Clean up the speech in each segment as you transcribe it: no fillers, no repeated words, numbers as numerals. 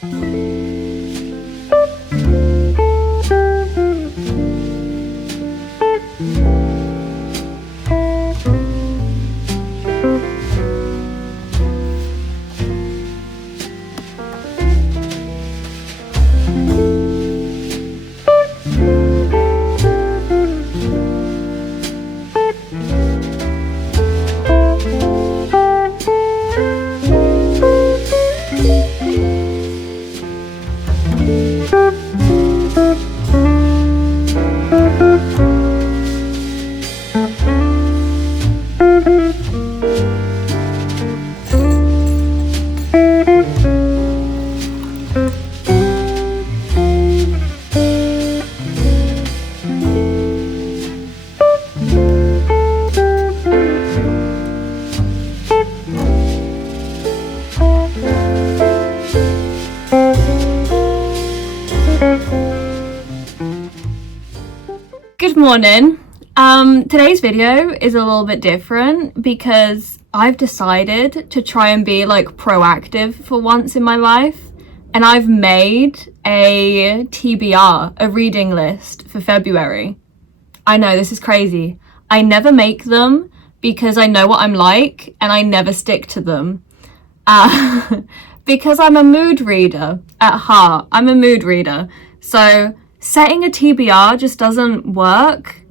Good morning. Today's video is a little bit different because I've decided to try and be like proactive for once in my life, and I've made a TBR, a reading list for February. I know this is crazy. I never make them because I know what I'm like and I never stick to them. Because I'm a mood reader at heart. I'm a mood reader. So setting a TBR just doesn't work,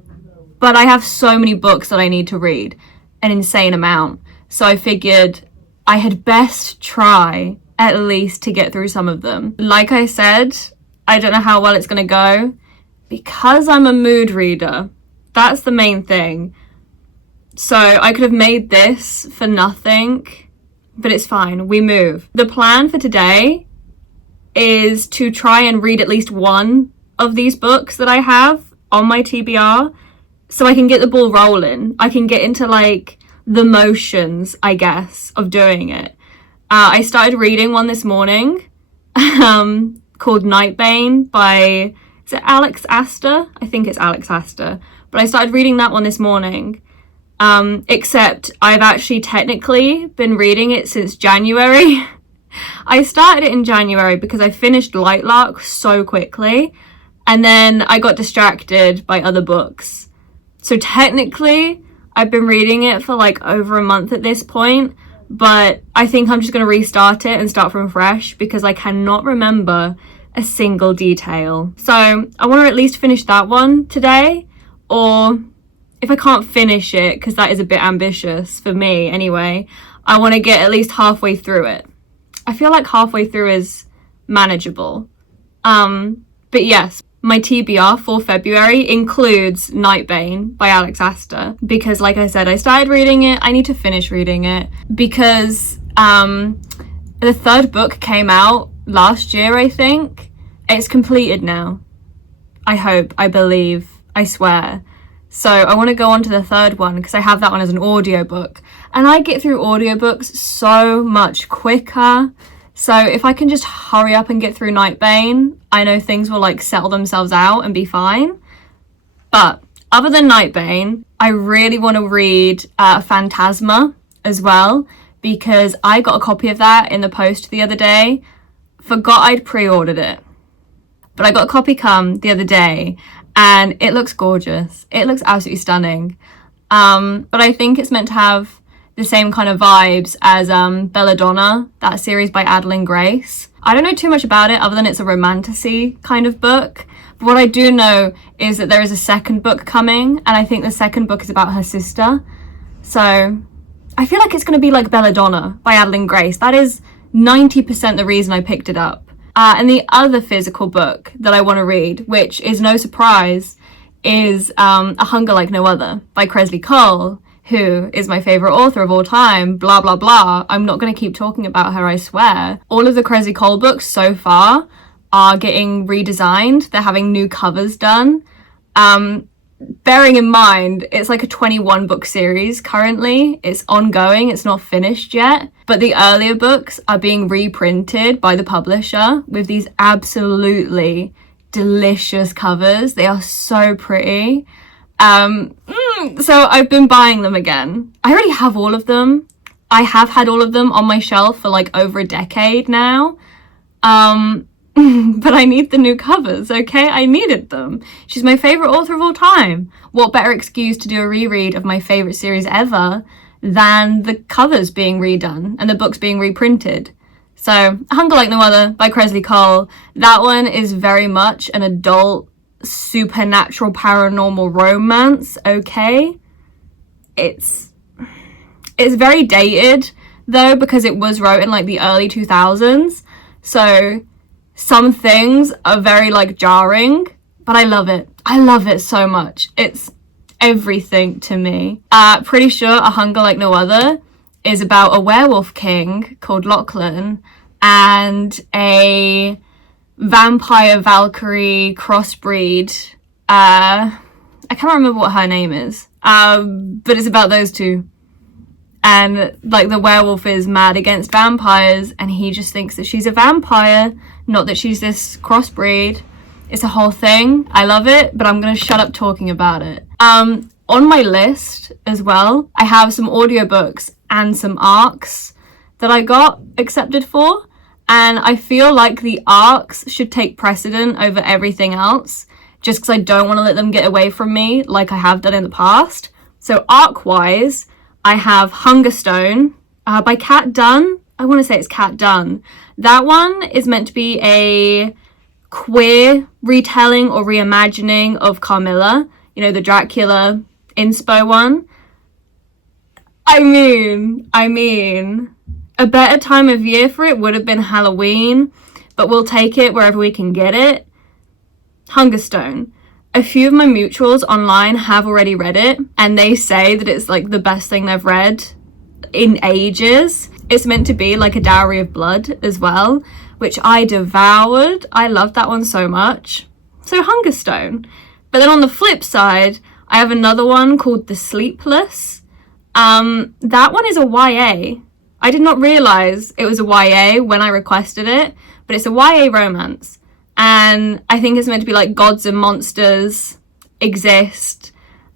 but I have so many books that I need to read, an insane amount. So I figured I had best try at least to get through some of them. Like I said, I don't know how well it's gonna go because I'm a mood reader. That's the main thing. So I could have made this for nothing, but it's fine, we move. The plan for today is to try and read at least one of these books that I have on my TBR so I can get the ball rolling. I can get into like the motions, I guess, of doing it. I started reading one this morning called Nightbane by, is it Alex Astor? I think it's Alex Astor. But I started reading that one this morning, except I've actually technically been reading it since January. I started it in January because I finished Lightlark so quickly, and then I got distracted by other books. So technically, I've been reading it for like over a month at this point, but I think I'm just going to restart it and start from fresh because I cannot remember a single detail. So I want to at least finish that one today, or if I can't finish it, because that is a bit ambitious for me anyway, I want to get at least halfway through it. I feel like halfway through is manageable. But yes, my TBR for February includes Nightbane by Alex Astor because, like I said, I started reading it. I need to finish reading it because the third book came out last year, I think. It's completed now. I hope, I believe, I swear. So I want to go on to the third one because I have that one as an audiobook. And I get through audiobooks so much quicker. So if I can just hurry up and get through Nightbane, I know things will like settle themselves out and be fine. But other than Nightbane, I really want to read Phantasma as well because I got a copy of that in the post the other day. Forgot I'd pre-ordered it. But I got a copy come the other day and it looks gorgeous. It looks absolutely stunning. But I think it's meant to have the same kind of vibes as Belladonna, that series by Adeline Grace. I don't know too much about it other than it's a romantasy kind of book. But what I do know is that there is a second book coming, and I think the second book is about her sister. So I feel like it's going to be like Belladonna by Adeline Grace. That is 90% the reason I picked it up. And the other physical book that I want to read, which is no surprise, is A Hunger Like No Other by Kresley Cole, who is my favourite author of all time, blah, blah, blah. I'm not going to keep talking about her, I swear. All of the Kresley Cole books so far are getting redesigned. They're having new covers done. Bearing in mind, it's like a 21 book series currently. It's ongoing, it's not finished yet. But the earlier books are being reprinted by the publisher with these absolutely delicious covers. They are so pretty. So I've been buying them again. I already have all of them. I have had all of them on my shelf for like over a decade now. But I need the new covers, okay? I needed them. She's my favourite author of all time. What better excuse to do a reread of my favourite series ever than the covers being redone and the books being reprinted? So, Hunger Like No Other by Kresley Cole. That one is very much an adult, supernatural, paranormal romance, okay? It's very dated, though, because it was wrote in, like, the early 2000s. So some things are very, like, jarring, but I love it. I love it so much. It's everything to me. Pretty sure A Hunger Like No Other is about a werewolf king called Lachlan and a vampire Valkyrie crossbreed. I can't remember what her name is, but it's about those two. And, like, the werewolf is mad against vampires, and he just thinks that she's a vampire, not that she's this crossbreed. It's a whole thing. I love it, but I'm going to shut up talking about it. On my list as well, I have some audiobooks and some ARCs that I got accepted for, and I feel like the ARCs should take precedent over everything else, just because I don't want to let them get away from me like I have done in the past. So ARC-wise, I have Hungerstone by Kat Dunn. I want to say it's Kat Dunn. That one is meant to be a queer retelling or reimagining of Carmilla, you know, the Dracula inspo one. I mean, a better time of year for it would have been Halloween, but we'll take it wherever we can get it. Hungerstone. A few of my mutuals online have already read it, and they say that it's, like, the best thing they've read in ages. It's meant to be like a dowry of blood as well, which I devoured. I loved that one so much. So Hungerstone. But then on the flip side, I have another one called The Sleepless. That one is a YA. I did not realise it was a YA when I requested it, but it's a YA romance. And I think it's meant to be like gods and monsters exist.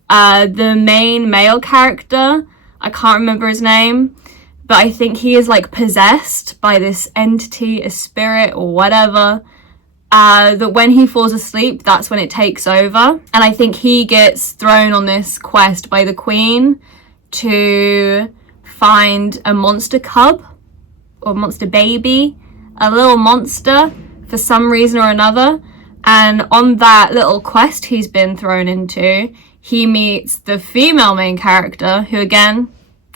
The main male character, I can't remember his name, but I think he is, like, possessed by this entity, a spirit or whatever, that when he falls asleep, that's when it takes over. And I think he gets thrown on this quest by the queen to find a monster cub or monster baby, a little monster, for some reason or another. And on that little quest he's been thrown into, he meets the female main character, who, again,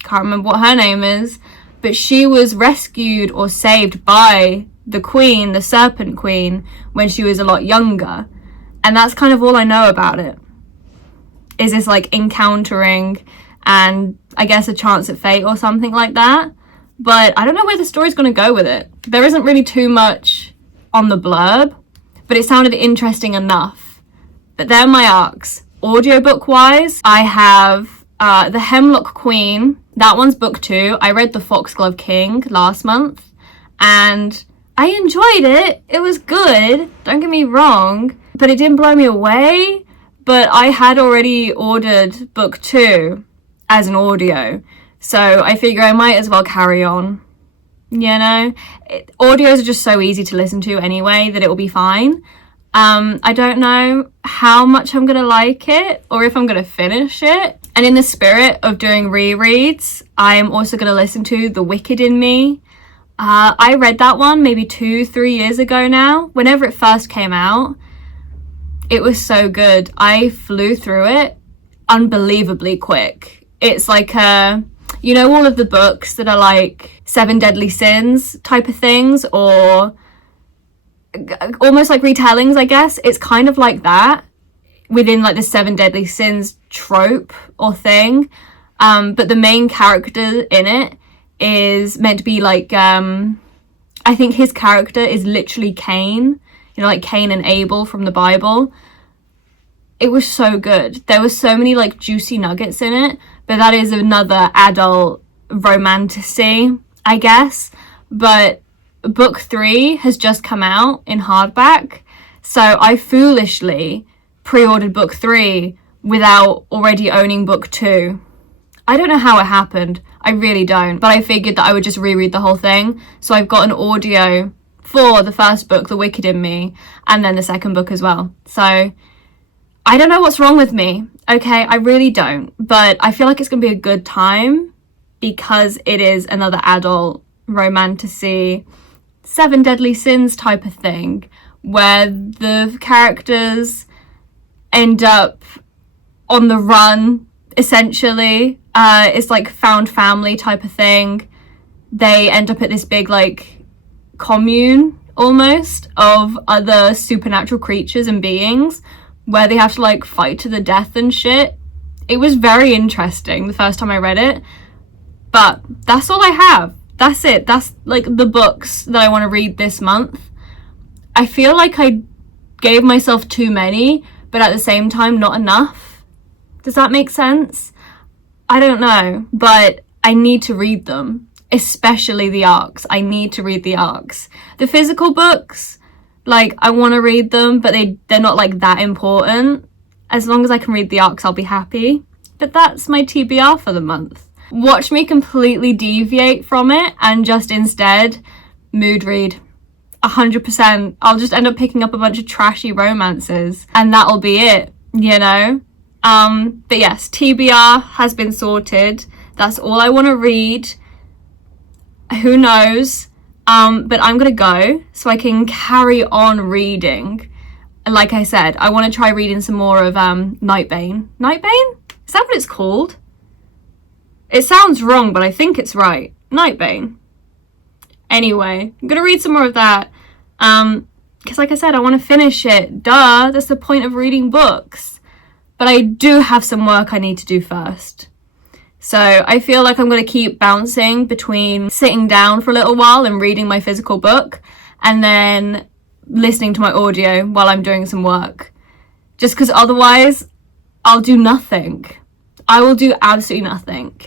can't remember what her name is, but she was rescued or saved by the queen, the serpent queen, when she was a lot younger. And that's kind of all I know about it, is this, like, encountering and I guess a chance at fate or something like that. But I don't know where the story's going to go with it. There isn't really too much on the blurb, but it sounded interesting enough. But they're my ARCs. Audiobook wise, I have The Hemlock Queen. That one's book 2. I read The Foxglove King last month and I enjoyed it. It was good, don't get me wrong, but it didn't blow me away. But I had already ordered book 2 as an audio, so I figure I might as well carry on. You know, audios are just so easy to listen to anyway that it will be fine. I don't know how much I'm gonna like it or if I'm gonna finish it. And in the spirit of doing rereads, I'm also gonna listen to The Wicked in Me. I read that one maybe 2-3 years ago now. Whenever it first came out, it was so good. I flew through it unbelievably quick. It's like you know, all of the books that are like 7 Deadly Sins type of things, or almost like retellings, I guess. It's kind of like that within, like, the 7 Deadly Sins trope or thing. But the main character in it is meant to be like, I think his character is literally Cain, you know, like Cain and Abel from the Bible. It was so good. There was so many, like, juicy nuggets in it, but that is another adult romantasy, I guess. But book 3 has just come out in hardback, so I foolishly pre-ordered book 3 without already owning book 2. I don't know how it happened. I really don't, but I figured that I would just reread the whole thing. So I've got an audio for the first book, The Wicked in Me, and then the second book as well. So I don't know what's wrong with me, okay? I really don't. But I feel like it's going to be a good time because it is another adult romantasy, 7 Deadly Sins type of thing, where the characters end up on the run, essentially. It's like found family type of thing. They end up at this big, like, commune, almost, of other supernatural creatures and beings, where they have to, like, fight to the death and shit. It was very interesting the first time I read it. But that's all I have. That's it. That's, like, the books that I want to read this month. I feel like I gave myself too many, but at the same time, not enough. Does that make sense? I don't know, but I need to read them. Especially the arcs. I need to read the arcs. The physical books, like, I want to read them, but they're not, like, that important. As long as I can read the arcs, I'll be happy. But that's my TBR for the month. Watch me completely deviate from it and just instead mood read. 100%. I'll just end up picking up a bunch of trashy romances and that'll be it, you know? But yes, TBR has been sorted. That's all I want to read. Who knows? But I'm gonna go so I can carry on reading. And like I said, I want to try reading some more of Nightbane. Nightbane? Is that what it's called? It sounds wrong, but I think it's right. Nightbane. Anyway, I'm gonna read some more of that. Because like I said, I want to finish it. Duh, that's the point of reading books. But I do have some work I need to do first. So I feel like I'm going to keep bouncing between sitting down for a little while and reading my physical book and then listening to my audio while I'm doing some work. Just because otherwise I'll do nothing. I will do absolutely nothing.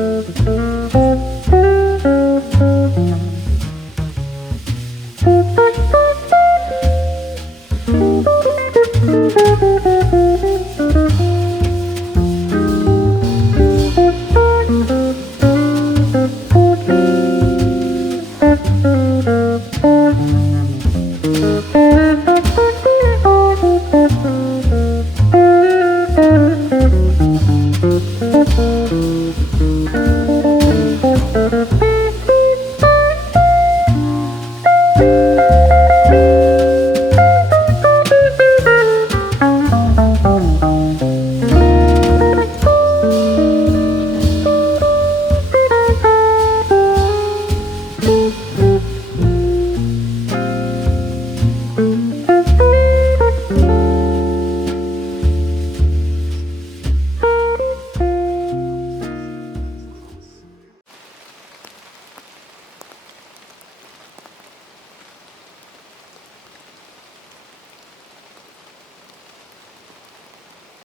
Bye.